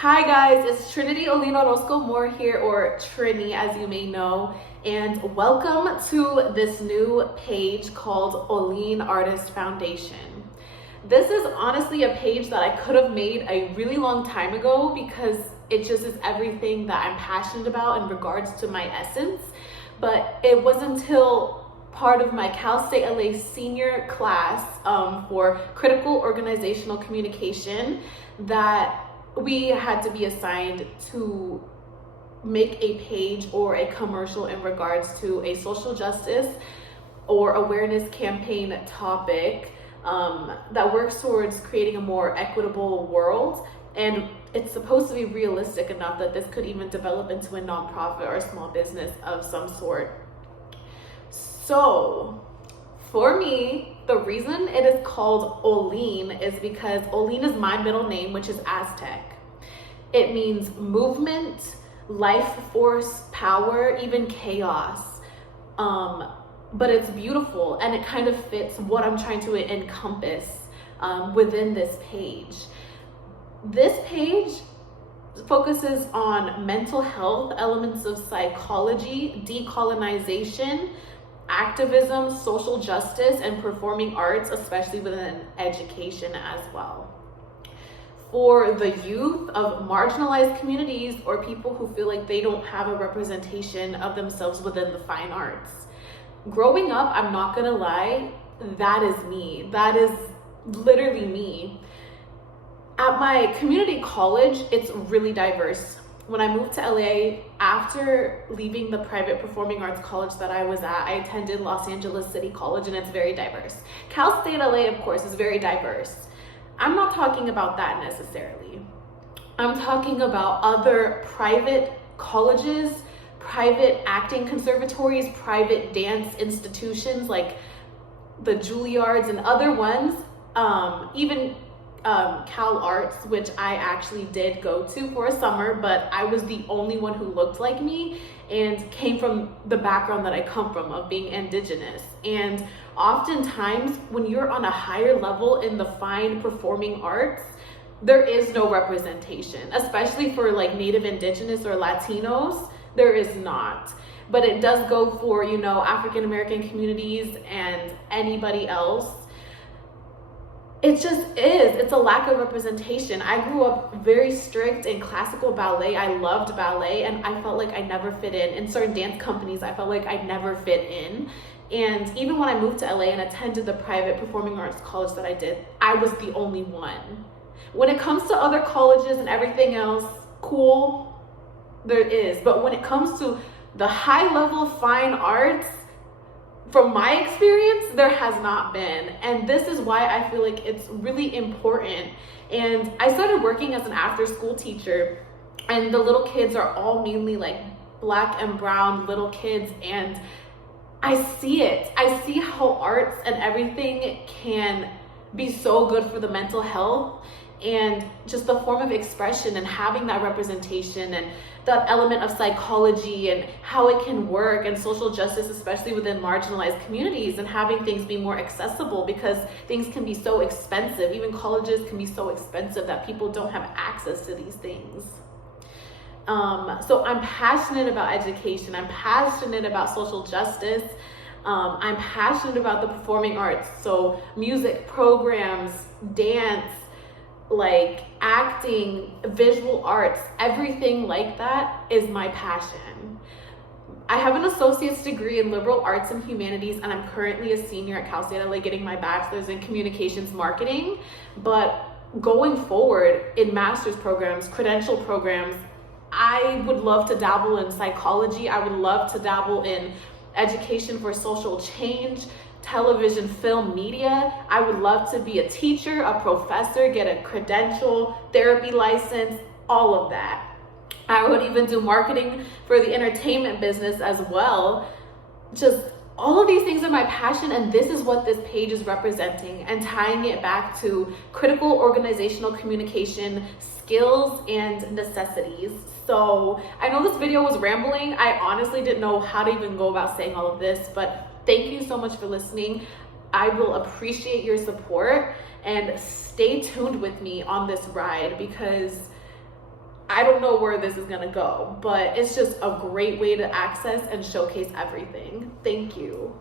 Hi guys, it's Trinity Ollin Moore here, or Trini as you may know, and welcome to this new page called Ollin Artist Foundation. This is honestly a page that I could have made a really long time ago because it just is everything that I'm passionate about in regards to my essence, but it wasn't until part of my Cal State LA senior class for critical organizational communication that we had to be assigned to make a page or a commercial in regards to a social justice or awareness campaign topic that works towards creating a more equitable world. And it's supposed to be realistic enough that this could even develop into a nonprofit or a small business of some sort. So for me, the reason it is called Ollin is because Ollin is my middle name, which is Aztec. It means movement, life force, power, even chaos. But it's beautiful and it kind of fits what I'm trying to encompass within this page. This page focuses on mental health, elements of psychology, decolonization, activism, social justice, and performing arts, especially within education as well. For the youth of marginalized communities or people who feel like they don't have a representation of themselves within the fine arts. Growing up, I'm not gonna lie, that is me. That is literally me. At my community college, it's really diverse. When I moved to LA, after leaving the private performing arts college that I was at, I attended Los Angeles City College, and it's very diverse. Cal State LA, of course, is very diverse. I'm not talking about that necessarily. I'm talking about other private colleges, private acting conservatories, private dance institutions like the Juilliards and other ones, even Cal Arts, which I actually did go to for a summer, but I was the only one who looked like me and came from the background that I come from of being indigenous. And oftentimes when you're on a higher level in the fine performing arts, there is no representation, especially for like Native Indigenous or Latinos, there is not. But it does go for, you know, African American communities and anybody else. It just is. It's a lack of representation. I grew up very strict in classical ballet. I loved ballet and I felt like I never fit in. In certain dance companies, I felt like I never fit in. And even when I moved to LA and attended the private performing arts college that I did, I was the only one. When it comes to other colleges and everything else, cool, there is. But when it comes to the high level fine arts, from my experience, there has not been. And this is why I feel like it's really important. And I started working as an after school teacher, and the little kids are all mainly like Black and brown little kids. And I see it. I see how arts and everything can be so good for the mental health and just the form of expression and having that representation and that element of psychology and how it can work and social justice, especially within marginalized communities, and having things be more accessible because things can be so expensive. Even colleges can be so expensive that people don't have access to these things. So I'm passionate about education. I'm passionate about social justice. I'm passionate about the performing arts. So music programs, dance, like acting, visual arts, everything like that is my passion. I have an associate's degree in liberal arts and humanities, and I'm currently a senior at Cal State LA getting my bachelor's in communications marketing. But going forward in master's programs, credential programs, I would love to dabble in psychology. I would love to dabble in education for social change, television, film, media. I would love to be a teacher, a professor, get a credential, therapy license, all of that. I would even do marketing for the entertainment business as well. Just all of these things are my passion, and this is what this page is representing and tying it back to critical organizational communication skills and necessities. So I know this video was rambling. I honestly didn't know how to even go about saying all of this, but thank you so much for listening. I will appreciate your support and stay tuned with me on this ride because I don't know where this is gonna go, but it's just a great way to access and showcase everything. Thank you.